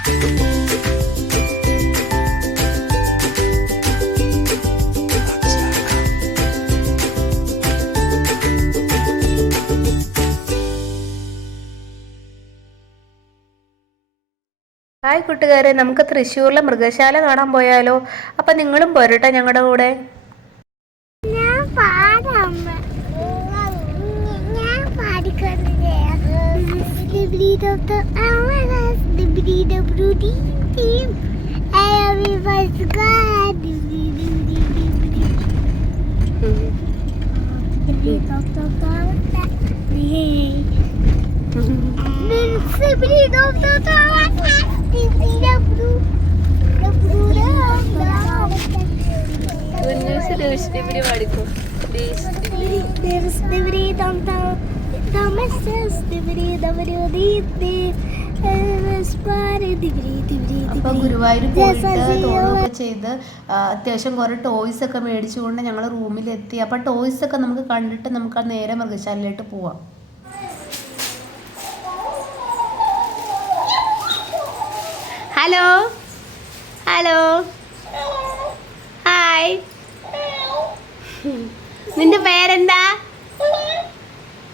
Hi കൂട്ടുകാരെ, നമുക്ക് തൃശ്ശൂരിലെ മൃഗശാല കാണാൻ പോയാലോ? അപ്പം നിങ്ങളും പോരട്ടെ ഞങ്ങളുടെ കൂടെ. അപ്പോൾ ഗുരുവായൂർ പോയിട്ട് തോണമൊക്കെ ചെയ്ത് അത്യാവശ്യം കുറേ ടോയ്സ് ഒക്കെ മേടിച്ചുകൊണ്ട് ഞങ്ങൾ റൂമിലെത്തി. അപ്പോൾ ടോയ്സ് ഒക്കെ നമുക്ക് കണ്ടിട്ട് നമുക്ക് നേരെ മൃഗശാലയിലോട്ട് പോവാം. ഹലോ ഹലോ ഹായ്, നിന്റെ പേരെന്താ?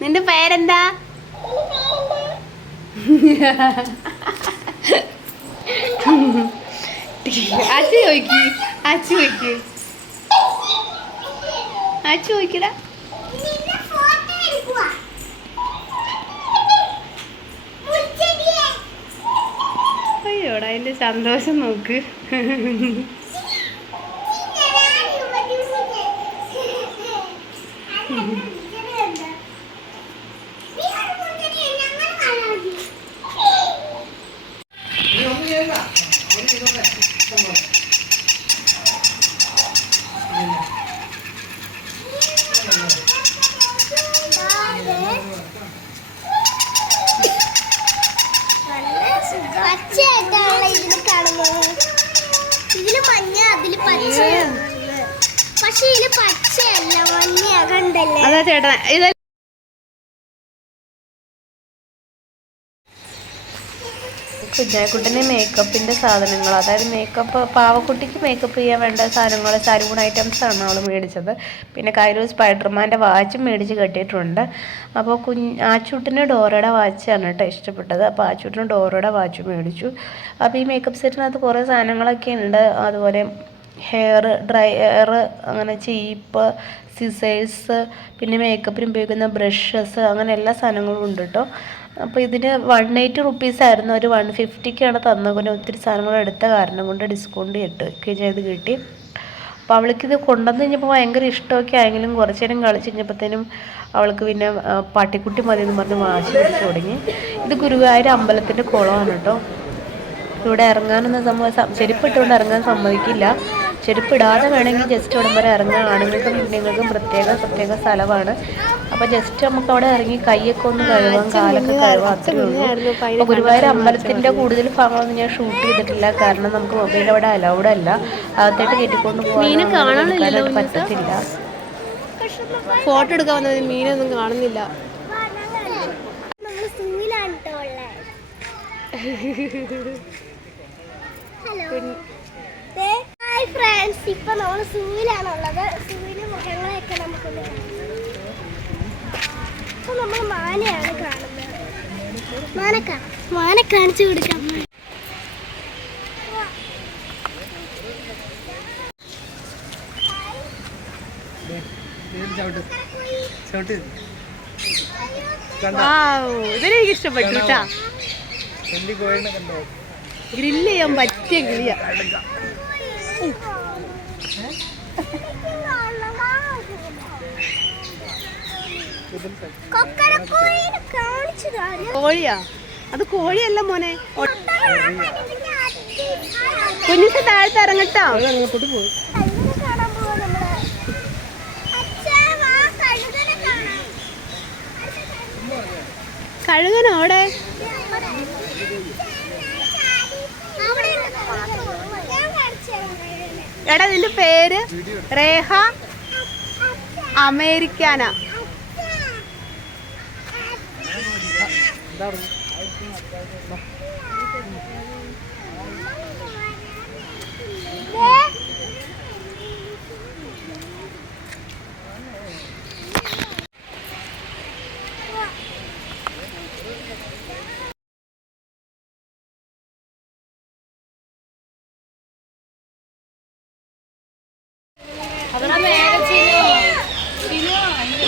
നിന്റെ പേരെന്താ? അച്ഛ ചോദിക്ക്, അച്ഛ ചോദിക്ക്, അച്ഛ ചോദിക്കടാ. അയ്യോടാ അതിന്റെ സന്തോഷം നോക്ക്. ഇതില് മഞ്ഞ, അതില് പച്ച, പക്ഷെ ഇതില് പച്ചയല്ല മഞ്ഞ കണ്ടല്ലേ. അതാ ചേട്ടാ ഇത് കുഞ്ഞാക്കുട്ടന് മേക്കപ്പിൻ്റെ സാധനങ്ങൾ, അതായത് മേക്കപ്പ്, പാവക്കുട്ടിക്ക് മേക്കപ്പ് ചെയ്യാൻ വേണ്ട സാധനങ്ങൾ, സലൂൺ ഐറ്റംസ് ആണ് അവൾ മേടിച്ചത്. പിന്നെ കയ്യിൽ സ്പൈഡർമാൻ്റെ വാച്ചും മേടിച്ച് കെട്ടിയിട്ടുണ്ട്. അപ്പോൾ ആച്ചൂട്ടിന് ഡോറയുടെ വാച്ചാണ് കേട്ടോ ഇഷ്ടപ്പെട്ടത്. അപ്പോൾ ആച്ചൂട്ടിന് ഡോറയുടെ വാച്ച് മേടിച്ചു. അപ്പോൾ ഈ മേക്കപ്പ് സെറ്റിനകത്ത് കുറേ സാധനങ്ങളൊക്കെ ഉണ്ട്. അതുപോലെ ഡ്രയർ, അങ്ങനെ ചീപ്പ്, സിസേഴ്സ്, പിന്നെ മേക്കപ്പിന് ഉപയോഗിക്കുന്ന ബ്രഷസ്, അങ്ങനെ എല്ലാ സാധനങ്ങളും ഉണ്ട് കേട്ടോ. അപ്പോൾ ഇതിന് 180 റുപ്പീസായിരുന്നു, ഒരു 150ക്കാണ് തന്നത്. പിന്നെ ഒത്തിരി സാധനങ്ങൾ എടുത്ത കാരണം കൊണ്ട് ഡിസ്കൗണ്ട് ചെയ്ത് കിട്ടി. അപ്പോൾ അവൾക്കിത് കൊണ്ടുവന്ന് കഴിഞ്ഞപ്പോൾ ഭയങ്കര ഇഷ്ടമൊക്കെ ആയെങ്കിലും കുറച്ച് നേരം കളിച്ച് കഴിഞ്ഞപ്പോഴത്തേനും അവൾക്ക് പിന്നെ പട്ടിക്കുട്ടി മതി എന്ന് പറഞ്ഞ് വാശി പിടിച്ച് തുടങ്ങി. ഇത് ഗുരുവായൂർ അമ്പലത്തിൻ്റെ കുളമാണ് കേട്ടോ. ഇവിടെ ഇറങ്ങാനൊന്നും ചെരുപ്പിട്ടുകൊണ്ട് ഇറങ്ങാൻ സമ്മതിക്കില്ല. ചെരുപ്പിടാതെ വേണമെങ്കിൽ ജസ്റ്റ് അവിടെ വരെ ഇറങ്ങുക. ആണുങ്ങൾക്കും പെണ്ണുങ്ങൾക്കും പ്രത്യേക സ്ഥലമാണ്. അപ്പോൾ ജസ്റ്റ് നമുക്ക് അവിടെ ഇറങ്ങി കൈയൊക്കെ ഒന്ന് കഴുകാം, കാലൊക്കെ കഴുകാം, അത്രയേ ഉള്ളൂ. അപ്പോൾ ഗുരുവായൂർ അമ്പലത്തിൻ്റെ കൂടുതൽ ഭാഗങ്ങളൊന്നും ഞാൻ ഷൂട്ട് ചെയ്തിട്ടില്ല, കാരണം നമുക്ക് മൊബൈൽ അവിടെ അലൗഡ് അല്ല. അകത്തേട്ട് കയറ്റിക്കൊണ്ട് പോകാൻ പറ്റത്തില്ല. ഫോട്ടോ എടുക്കാൻ വന്നത് മീനൊന്നും കാണുന്നില്ല. ഹായ് ഫ്രണ്ട്സ്, ഇപ്പൊ നമ്മൾ സൂവിലാണുള്ളത്. സൂവിലെ മൃഗങ്ങളെയൊക്കെ നമുക്കൊന്ന് ഇപ്പൊ നമ്മൾ മാനയാണ് കാണുന്നത്. മാനെ കാണിച്ചു കൊടുക്കാം. ഇതെനിക്ക് ഇഷ്ടപ്പെട്ടു കേട്ടാ. ഗ്രില്ല് ചെയ്യാൻ പറ്റിയ കിളിയ. കോഴിയാ? അത് കോഴിയല്ല മോനെ. കുഞ്ഞിക്ക് താഴത്ത് ഇറങ്ങട്ടോ. കഴുകനോടെ എടാ, നിന്റെ പേര്? റേഹ അമേരിക്കാന.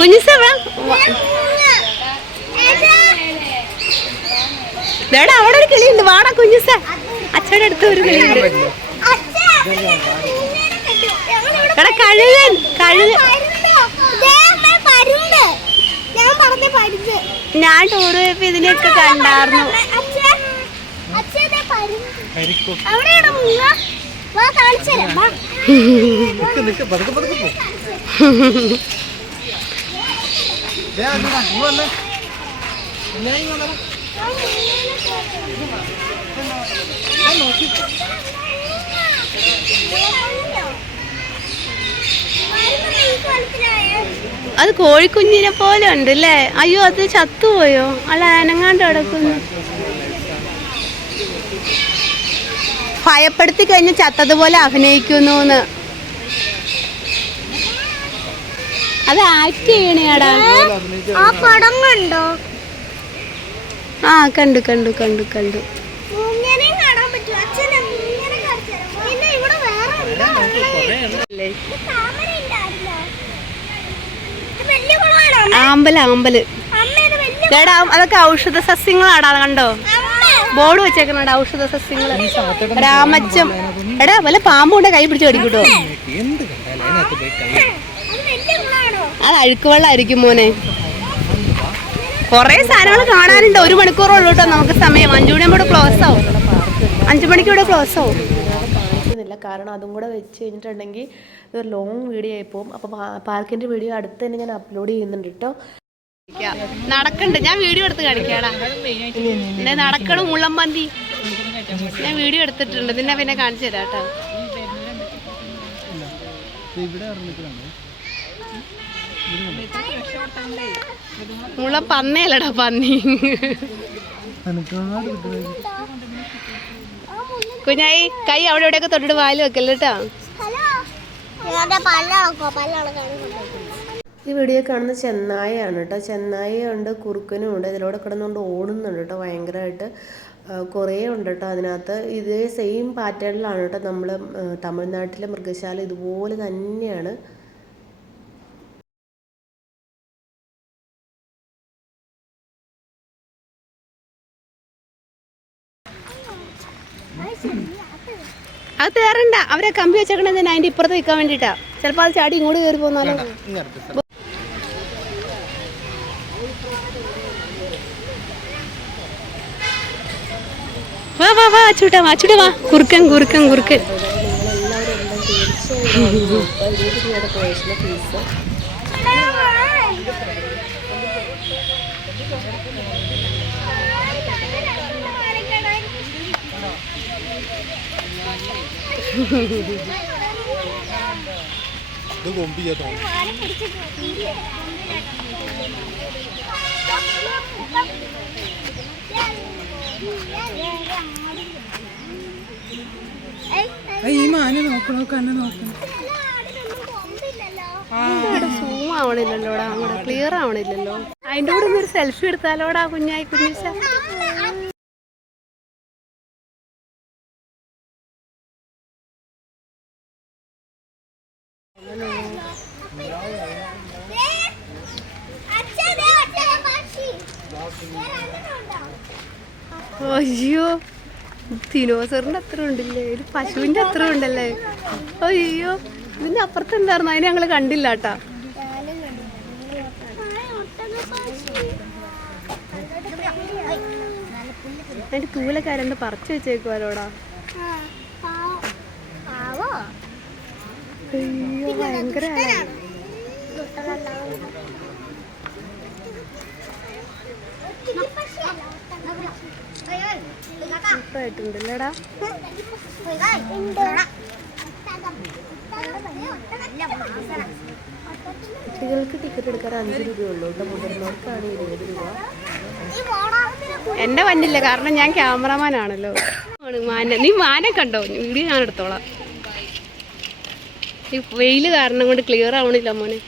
കുഞ്ഞിസ ദേടാ അവിടെ ഒരു കിളിയുണ്ട്. വാടാ കുഞ്ഞിസ, അച്ഛയുടെ അടുത്ത് ഒരു കിളിയുണ്ട്. എടാ കഴുകൻ ഞാൻ ടൂർ പോയപ്പോ ഇതിനെയൊക്കെ കണ്ടായിരുന്നു. അത് കോഴിക്കുഞ്ഞിനെ പോലെ ഉണ്ട് അല്ലേ? അയ്യോ അത് ചത്തുപോയോ? അല്ല അനങ്ങാണ്ട് കിടക്കുന്നു. ഭയപ്പെടുത്തി കഴിഞ്ഞ് ചത്തതുപോലെ അഭിനയിക്കുന്നു. അത് ആക്ട് ചെയ്യണേടാ. ആ പടം കണ്ടോ? ആ കണ്ടു കണ്ടു കണ്ടു കണ്ടു. ആമ്പല് ചേടാ, അതൊക്കെ ഔഷധ സസ്യങ്ങളാടാ. കണ്ടോ ബോർഡ് വെച്ചേക്കണ ഔഷധ സസ്യങ്ങള്. രാമച്ചം എടാ വല്ല പാമ്പുണ്ടെ കൈ പിടിച്ച് കടിക്കൂട്ടോ. അത് അഴുക്കുവെള്ളായിരിക്കും മോനെ. കൊറേ സാധനങ്ങൾ കാണാനുണ്ട്. 1 മണിക്കൂറുള്ളൂ കേട്ടോ നമുക്ക് സമയം. 5 മണിയാകുമ്പോൾ ക്ലോസ് ആവും. 5 മണിക്ക് ഇവിടെ ക്ലോസ് ആവും. കാണിക്കുന്നില്ല, കാരണം അതും കൂടെ വെച്ച് കഴിഞ്ഞിട്ടുണ്ടെങ്കിൽ ഇത് ലോങ് വീഡിയോ ആയി പോകും. അപ്പോൾ പാർക്കിൻ്റെ വീഡിയോ അടുത്ത് തന്നെ ഞാൻ അപ്ലോഡ് ചെയ്യുന്നുണ്ട് കേട്ടോ. നടക്കണ്ട്, ഞാൻ വീഡിയോ എടുത്ത് കാണിക്കാടാ. നടക്കണം മുള്ളംപന്തി ഞാൻ വീഡിയോ എടുത്തിട്ടുണ്ട്. പിന്നെ കാണിച്ചു തരാം കേട്ടോ. മുള്ളം പന്നയല്ലടാ, പന്നി. കുഞ്ഞായി കൈ അവിടെ എവിടെയൊക്കെ തൊട്ടിട്ട് വായിൽ വെക്കല്ലോ കേട്ടോ. ഈ വീഡിയോ കാണുന്ന ചെന്നായയാണ് കേട്ടോ. ചെന്നായ ഉണ്ട്, കുറുക്കനും ഉണ്ട്. ഇതിലൂടെ കിടന്നുകൊണ്ട് ഓടുന്നുണ്ട് കേട്ടോ. ഭയങ്കരമായിട്ട് കുറേ ഉണ്ട് കേട്ടോ അതിനകത്ത്. ഇതേ സെയിം പാറ്റേണിലാണ് കേട്ടോ നമ്മൾ തമിഴ്നാട്ടിലെ മൃഗശാല ഇതുപോലെ തന്നെയാണ്. അത് കയറണ്ട, അവരെ കമ്പി വെച്ചേക്കണേ അതിന്റെ ഇപ്പുറത്ത് നിൽക്കാൻ വേണ്ടിട്ടാ. ചിലപ്പോ അത് ചാടി ഇങ്ങോട്ട് കയറി പോന്നാലോ. വാ വാ വാ അച്ചൂട്ടാ, വാ. കുറുക്കൻ. ഈ മാനെ നോക്കണോ, കന്നെ നോക്കണം. സൂം ആവണില്ലല്ലോടാ, അങ്ങോട്ട് ക്ലിയർ ആവണില്ലല്ലോ. അതിന്റെ കൂടെ ഒരു സെൽഫി എടുത്താലോടാ കുഞ്ഞായി കുഞ്ഞിച്ച. അയ്യോ ദിനോസറിന്റെ അത്ര ഉണ്ടല്ലേ, ഒരു പശുവിന്റെ അത്ര ഉണ്ടല്ലേ. അയ്യോ ഇതിന്റെ അപ്പുറത്തുണ്ടായിരുന്നു, അതിനെ ഞങ്ങള് കണ്ടില്ല കേട്ടാ. അതിന്റെ തൂലൊക്കെ ആരണ്ട് പറിച്ചു വെച്ചേക്കുവാലോടാ. അയ്യോ ഭയങ്കര ണ്ടല്ലേടാ. കുട്ടികൾക്ക് ടിക്കറ്റ് എടുക്കാൻ 5 രൂപയുള്ളൂ കേട്ടോ. മുതിർന്നവർക്കാണ് 20 രൂപ. എന്റെ വന്നില്ല, കാരണം ഞാൻ ക്യാമറമാൻ ആണല്ലോ. നീ മാനെ കണ്ടോ? വീഡിയോ ഞാൻ എടുത്തോളാം. ഈ വെയില് കാരണം കൊണ്ട് ക്ലിയർ ആവണില്ല മോനെ.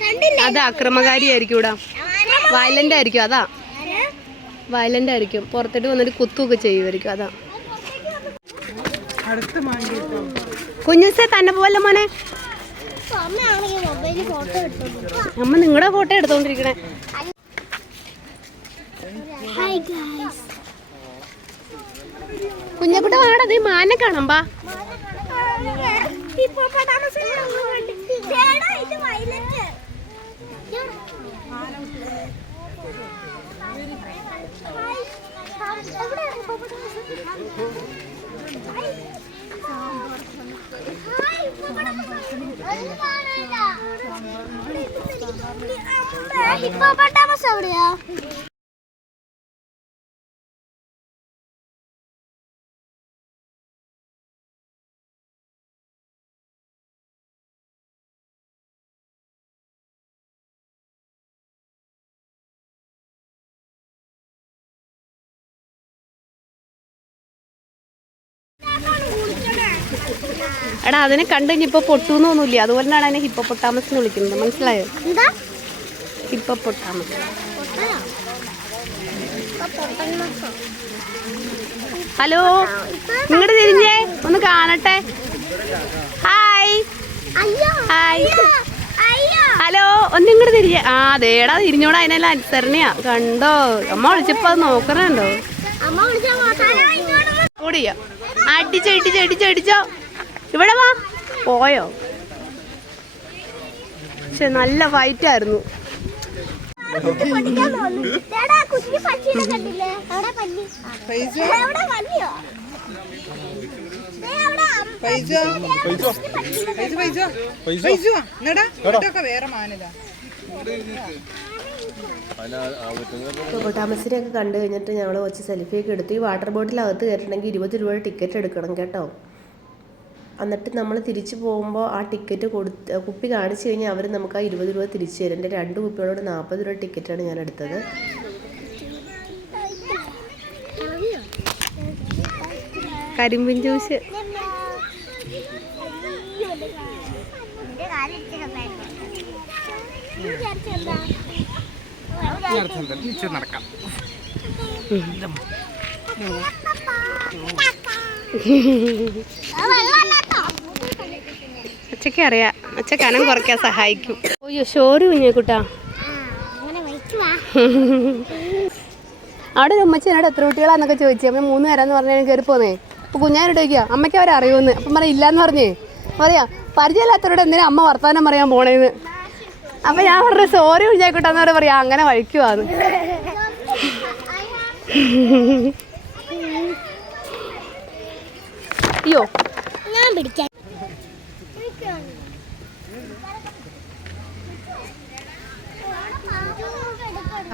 കണ്ടില്ല അത് അക്രമകാരിയായിരിക്കും ഇവിടെ, വയലന്റ് ആയിരിക്കും. അതാ വയലന്റ് ആയിരിക്കും, പുറത്തോട്ട് വന്നിട്ട് കുത്തുമൊക്കെ ചെയ്യുമായിരിക്കും. അതാ അടുത്ത് മാണ്ടി കുഞ്ഞുസെ തന്നെ പോലെ മോനെ. അമ്മയാണെങ്കിൽ മൊബൈലിൽ ഫോട്ടോ എടുത്തു. അമ്മ നിങ്ങളുടെ ഫോട്ടോ എടുത്തോണ്ടിരിക്കണേ. ഹായ് ഗൈസ്, കുഞ്ഞക്കുട്ട വാടാ, നീ മാനെ കാണാമ്പാ. ഹിപ്പോപ്പൊട്ടാമസ് എവിടെയാ? എടാ അതിനെ കണ്ടു കഴിഞ്ഞിപ്പോ പൊട്ടൂന്നൊന്നുമില്ല, അതുപോലെയാണ് അതിനെ ഹിപ്പോപ്പൊട്ടാമസ് എന്ന് വിളിക്കുന്നത്. മനസ്സിലായോ? ഹിപ്പോപ്പൊട്ടാമസ്. ഹലോ, ഇങ്ങോട്ട് തിരിഞ്ഞേ ഒന്ന് കാണട്ടെ. ഹായ് ഹായ്, ഹലോ, ഒന്ന് ഇങ്ങോട്ട് തിരിഞ്ഞേ. ആ അതേടാ തിരിഞ്ഞോടാ, അതിനെല്ലാം അനുസരണയാ. കണ്ടോ അമ്മ വിളിച്ചപ്പോ അത് നോക്കണുണ്ടോ? കൂടിയോ? അടിച്ചോ ഇടിച്ചോ ഇടിച്ചോ ഇടിച്ചോ. ഇവിടെ വാ. പോയോ? പക്ഷെ നല്ല ഫൈറ്റ് ആയിരുന്നു. വേറെ മാനിതാ. ഹിപ്പോപ്പൊട്ടാമസിനെയൊക്കെ കണ്ടു കഴിഞ്ഞിട്ട് ഞങ്ങൾ കുറച്ച് സെൽഫിയൊക്കെ എടുത്തു. ഈ വാട്ടർ ബോട്ടിലകത്ത് കയറണമെങ്കിൽ 20 രൂപ ടിക്കറ്റ് എടുക്കണം കേട്ടോ. എന്നിട്ട് നമ്മൾ തിരിച്ചു പോകുമ്പോൾ ആ ടിക്കറ്റ് കുപ്പി കാണിച്ചു കഴിഞ്ഞാൽ അവർ നമുക്ക് ആ 20 രൂപ തിരിച്ചു തരും. എൻ്റെ 2 കുപ്പികളോട് 40 രൂപ ടിക്കറ്റാണ് ഞാൻ എടുത്തത്. കരിമ്പിൻ ജ്യൂസ്. നടക്കാം. അച്ഛക്ക് അറിയാം, അച്ഛ കനം കുറയ്ക്കാൻ സഹായിക്കും. ഓയ്യോ ഷോറ് കുഞ്ഞേക്കുട്ടാ. അവിടെ ഒരു ഉമ്മച്ചി എന്നോട് എത്ര കുട്ടികളാന്നൊക്കെ ചോദിച്ചു. അമ്മ 3 പേരാന്ന് പറഞ്ഞാൽ കയറി പോന്നേ. അപ്പോൾ കുഞ്ഞാനോട് ചോദിക്കുക അമ്മയ്ക്ക് അവരെ അറിയുമെന്ന്. അപ്പം പറയാം ഇല്ലാന്ന് പറഞ്ഞേ. പറയാ പരിചയമില്ലാത്തവരോട് എന്തിനാ അമ്മ വർത്താനം പറയാൻ പോണേന്ന്. അപ്പം ഞാൻ പറഞ്ഞു സോറി കുഞ്ഞായിക്കോട്ടെന്ന് പറഞ്ഞാൽ പറയാം അങ്ങനെ വഴിക്കുവാന്ന്. അയ്യോ ഞാൻ പിടിക്കാം.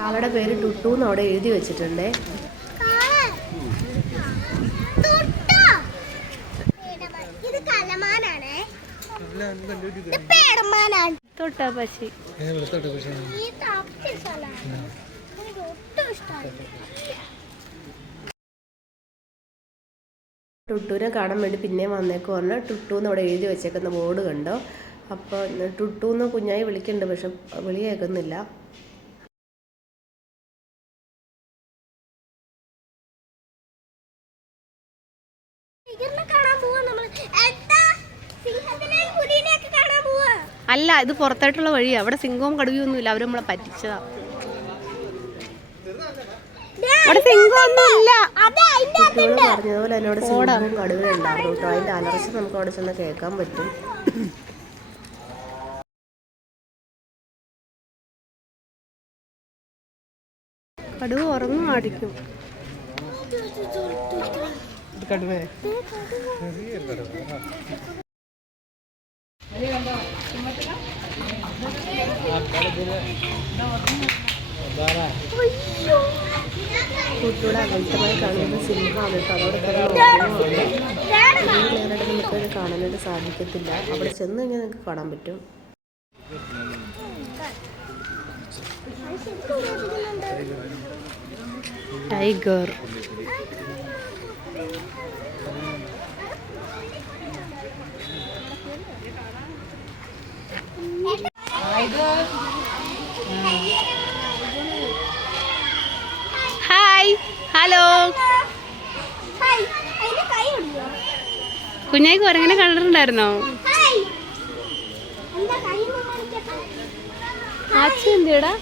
ആളുടെ പേര് ടുട്ടു എന്ന് അവിടെ എഴുതി വെച്ചിട്ടുണ്ടേ. തൊട്ടാ പശി. ടുട്ടുവിനെ കാണാൻ വേണ്ടി പിന്നെയും വന്നേക്ക് പറഞ്ഞാൽ ടുട്ടു എന്ന് അവിടെ എഴുതി വെച്ചേക്കുന്ന ബോർഡ് കണ്ടോ. അപ്പോൾ ടുട്ടു എന്ന് കുഞ്ഞായി വിളിക്കുന്നുണ്ട്, പക്ഷെ വിളി കേൾക്കുന്നില്ല. അല്ല ഇത് പുറത്തായിട്ടുള്ള വഴിയാ. അവിടെ സിംഹവും കടുവയൊന്നുമില്ല, അവർ നമ്മളെ പറ്റിച്ചതാ. അവിടെ സിംഹമൊന്നുമില്ല. കുട്ടികൾ പറഞ്ഞതുപോലെ എന്നോട് സിംഹവും കടുവയും ഉണ്ടായിരുന്നു കേട്ടോ. അതിൻ്റെ അലർച്ച നമുക്ക് അവിടെ ചെന്ന് കേൾക്കാൻ പറ്റും. കടുവ ഉറങ്ങും അടിക്കും. കുട്ടിയുടെ അകലത്തമായി കാണുന്നത് സിംഹമാണ് കേട്ടോ. അതോടെ ക്ലിയറായിട്ട് നമുക്കത് കാണാനായിട്ട് സാധിക്കത്തില്ല. അവിടെ ചെന്ന് കഴിഞ്ഞാൽ നിങ്ങൾക്ക് കാണാൻ പറ്റും. ടൈഗർ. Hi, hello. ഹായ്, അതിന്റെ കൈ ഒടിഞ്ഞോ? കുഞ്ഞായി കുരങ്ങനെ കണ്ടിട്ടുണ്ടായിരുന്നോ? ഹായ്. എന്താ കൈ ഒന്ന് കാണിക്കട്ടെ? ആച്ചു എന്തിടാ?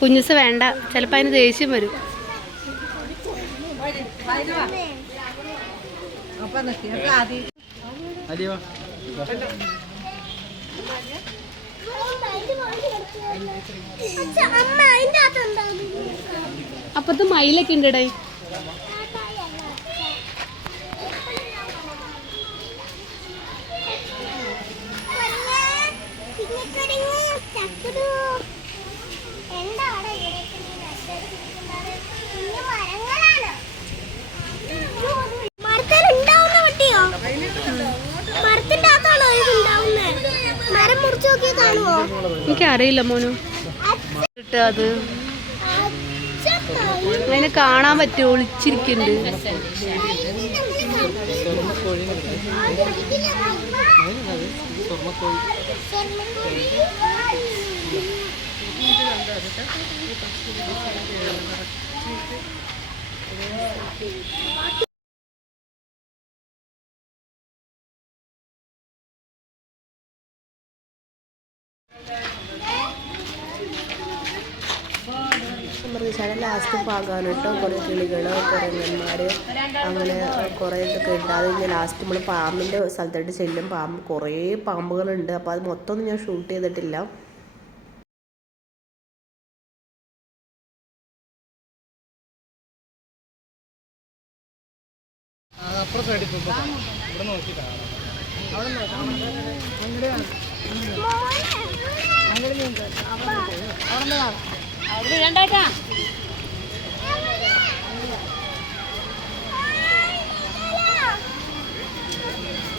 കുഞ്ഞുസ് വേണ്ട, ചിലപ്പോൾ അതിന് ദേഷ്യം വരും. അച്ഛാ, അമ്മ അതിന്റെ അകത്തുണ്ടാവും. അപ്പുറത്ത് മയിലൊക്കെ ഉണ്ട് ഇടേ. എനിക്കറിയില്ല മോനു. അത് അതിനെ കാണാൻ പറ്റുമോ? ഒളിച്ചിരിക്കുന്നുണ്ട്. മൃഗശാല ലാസ്റ്റ് ഭാഗമാണ് കേട്ടോ. കുറേ കിളികൾ, കുരങ്ങന്മാർ, അങ്ങനെ കുറേ ഇതൊക്കെ ഉണ്ട്. അത് കഴിഞ്ഞ് ലാസ്റ്റ് നമ്മൾ പാമ്പിൻ്റെ സ്ഥലത്തോട്ട് ചെല്ലും. കുറേ പാമ്പുകളുണ്ട്. അപ്പോൾ അത് മൊത്തം ഒന്നും ഞാൻ ഷൂട്ട് ചെയ്തിട്ടില്ല.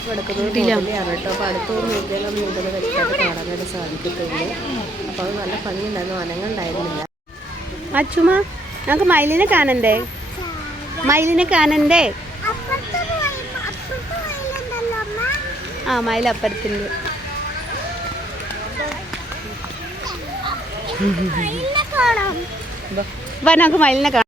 കിടക്കുന്നത് മുതലെയാണ് കേട്ടോ. അപ്പോൾ അടുത്ത് നോക്കിയാൽ നമുക്കത് വ്യക്തമായിട്ട് കാണാനായിട്ട് സാധിക്കത്തുള്ളൂ. അപ്പോൾ അത് നല്ല ഭംഗിയുണ്ടായിരുന്നു, അനങ്ങളുണ്ടായിരുന്നില്ല. അച്ചുമ, നമുക്ക് മയിലിനെ കാണണ്ടേ? മയിലിനെ കാണണ്ടേ? ആ, മയിലപ്പുറത്തുണ്ട്. വാ, നമുക്ക് മയിലിനെ കാണാം.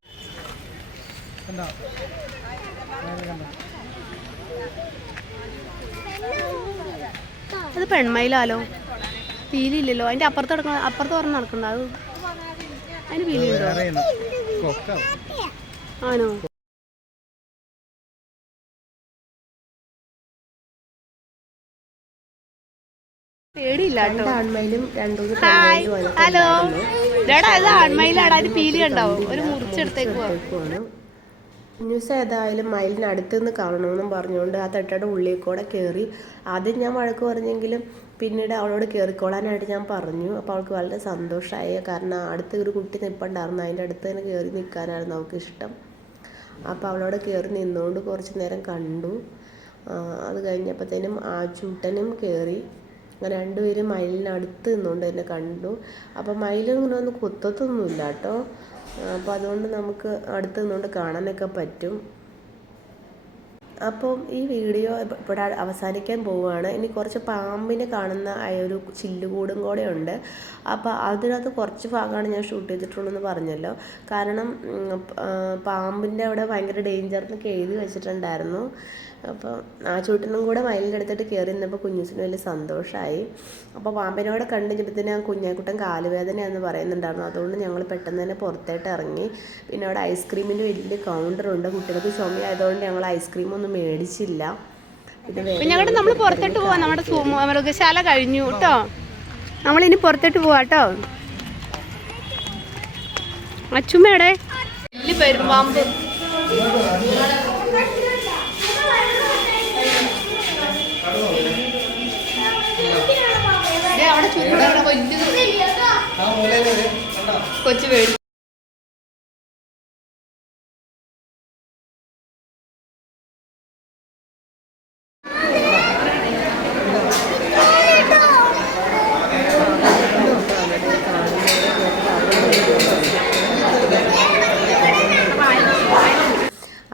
അത് പെൺമയിലാലോ. പീലിയില്ലല്ലോ. അതിൻ്റെ അപ്പുറത്ത് പറഞ്ഞ് നടക്കണ്ട. അത് അതിന് പീലിയുണ്ടോ? ആണോ? പേടിയില്ല. ആൺമയിലും രണ്ടൂന്ന് ഹലോ, ഇത് ആൺമയിലാടാ. അതിന് പീലി ഉണ്ടാവും. ഒരു മുറിച്ചെടുത്തേക്കുവാണ്. ന്യൂസ് ഏതായാലും മയിലിന് അടുത്ത് നിന്ന് കാണണമെന്നും പറഞ്ഞുകൊണ്ട് ആ തട്ടയുടെ ഉള്ളിൽ കൂടെ കയറി. ആദ്യം ഞാൻ വഴക്ക് പറഞ്ഞെങ്കിലും പിന്നീട് അവളോട് കയറിക്കോളാനായിട്ട് ഞാൻ പറഞ്ഞു. അപ്പോൾ അവൾക്ക് വളരെ സന്തോഷമായി. കാരണം അടുത്ത് ഒരു കുട്ടി നിൽപ്പുണ്ടായിരുന്നു. അതിൻ്റെ അടുത്ത് തന്നെ കയറി നിൽക്കാനായിരുന്നു അവൾക്ക് ഇഷ്ടം. അപ്പോൾ അവളോട് കയറി നിന്നുകൊണ്ട് കുറച്ച് നേരം കണ്ടു. അത് കഴിഞ്ഞപ്പോഴത്തേനും ആ ചൂട്ടനും കയറി. അങ്ങനെ രണ്ടുപേരും മയിലിനടുത്ത് നിന്നുകൊണ്ട് തന്നെ കണ്ടു. അപ്പോൾ മയിലും ഇങ്ങനെ ഒന്നും കൊത്തത്തൊന്നുമില്ല കേട്ടോ. അപ്പോൾ അതുകൊണ്ട് നമുക്ക് അടുത്ത് നിന്നുകൊണ്ട് കാണാനൊക്കെ പറ്റും. അപ്പം ഈ വീഡിയോ ഇവിടെ അവസാനിക്കാൻ പോവുകയാണ്. ഇനി കുറച്ച് പാമ്പിനെ കാണുന്ന ഒരു ചില്ലുകൂടും കൂടെ ഉണ്ട്. അപ്പോൾ അതിനകത്ത് കുറച്ച് ഭാഗമാണ് ഞാൻ ഷൂട്ട് ചെയ്തിട്ടുള്ളതെന്ന് പറഞ്ഞല്ലോ. കാരണം പാമ്പിൻ്റെ അവിടെ ഭയങ്കര ഡേഞ്ചറിനൊക്കെ എഴുതി വെച്ചിട്ടുണ്ടായിരുന്നു. അപ്പോൾ ആ ചൂട്ടിനും കൂടെ മയിലിൻ്റെ അടുത്തിട്ട് കയറി നിന്നപ്പോൾ കുഞ്ഞുസിന് വലിയ സന്തോഷമായി. അപ്പോൾ പാമ്പിനോടെ കണ്ടുകഴിഞ്ഞപ്പോഴത്തേന് ആ കുഞ്ഞാക്കുട്ടൻ കാലുവേദനയാണെന്ന് പറയുന്നുണ്ടായിരുന്നു. അതുകൊണ്ട് ഞങ്ങൾ പെട്ടെന്ന് തന്നെ പുറത്തേട്ട് ഇറങ്ങി. പിന്നെ അവിടെ ഐസ്ക്രീമിൻ്റെ വലിയ കൗണ്ടറുണ്ട്. കുട്ടികൾക്ക് ചുമയായതുകൊണ്ട് ഞങ്ങൾ ഐസ്ക്രീമൊന്നും മേടിച്ചില്ല. പിന്നെ നമ്മൾ പുറത്തോട്ട് പോവാം. നമ്മുടെ മൃഗശാല കഴിഞ്ഞു കേട്ടോ. നമ്മളിനി പുറത്തോട്ട് പോവാം കേട്ടോ. അച്ചുമ്മയുടെ വലിയ പെരുമ്പാമ്പ്. അവിടെ ചൂടാണ് കൊച്ചു പേടി.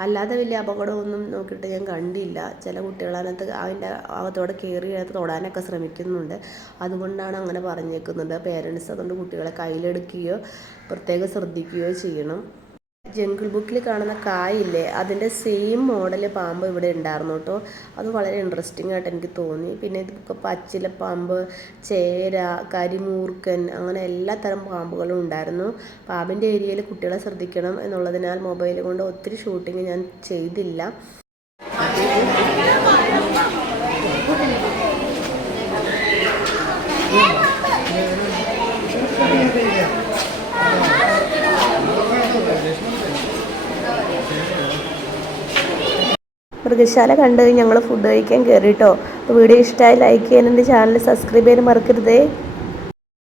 അല്ലാതെ വലിയ അപകടമൊന്നും നോക്കിയിട്ട് ഞാൻ കണ്ടില്ല. ചില കുട്ടികളതിനകത്ത് അതിൻ്റെ അകത്തോടെ കയറി അതിനകത്ത് തൊടാനൊക്കെ ശ്രമിക്കുന്നുണ്ട്. അതുകൊണ്ടാണ് അങ്ങനെ പറഞ്ഞേക്കുന്നത്. പേരൻസ് അതുകൊണ്ട് കുട്ടികളെ കയ്യിലെടുക്കുകയോ പ്രത്യേകം ശ്രദ്ധിക്കുകയോ ചെയ്യണം. ജംഗിൾ ബുക്കിൽ കാണുന്ന കായില്ലേ, അതിൻ്റെ സെയിം മോഡൽ പാമ്പ് ഇവിടെ ഉണ്ടായിരുന്നു കേട്ടോ. അത് വളരെ ഇൻട്രസ്റ്റിംഗ് ആയിട്ട് എനിക്ക് തോന്നി. പിന്നെ ഇതൊക്കെ പച്ചിലപ്പാമ്പ്, ചേര, കരിമൂർക്കൻ, അങ്ങനെ എല്ലാ തരം പാമ്പുകളും ഉണ്ടായിരുന്നു. പാമ്പിൻ്റെ ഏരിയയിൽ കുട്ടികളെ ശ്രദ്ധിക്കണം എന്നുള്ളതിനാൽ മൊബൈൽ കൊണ്ട് ഒത്തിരി ഷൂട്ടിങ് ഞാൻ ചെയ്തില്ല. മൃഗശാല കണ്ട് ഞങ്ങൾ ഫുഡ് കഴിക്കാൻ കയറിട്ടോ. അപ്പോൾ വീഡിയോ ഇഷ്ടമായി ലൈക്ക് ചെയ്യാൻ, എൻ്റെ ചാനൽ സബ്സ്ക്രൈബ് ചെയ്യാൻ മറക്കരുതേ.